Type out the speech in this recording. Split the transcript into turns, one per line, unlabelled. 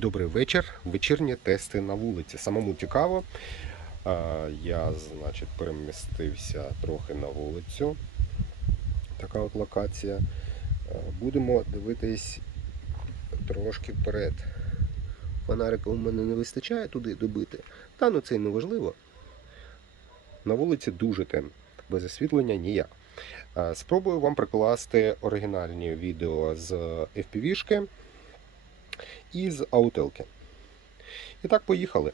Добрий вечір. Вечірні тести на вулиці. Самому цікаво. Я, значить, перемістився трохи на вулицю. Така от локація. Будемо дивитись трошки вперед. Фонарика у мене не вистачає туди добити. Та ну це й не важливо. На вулиці дуже темно. Без освітлення ніяк. Спробую вам прикласти оригінальні відео з FPV-шки і з аутелки. І так, поїхали.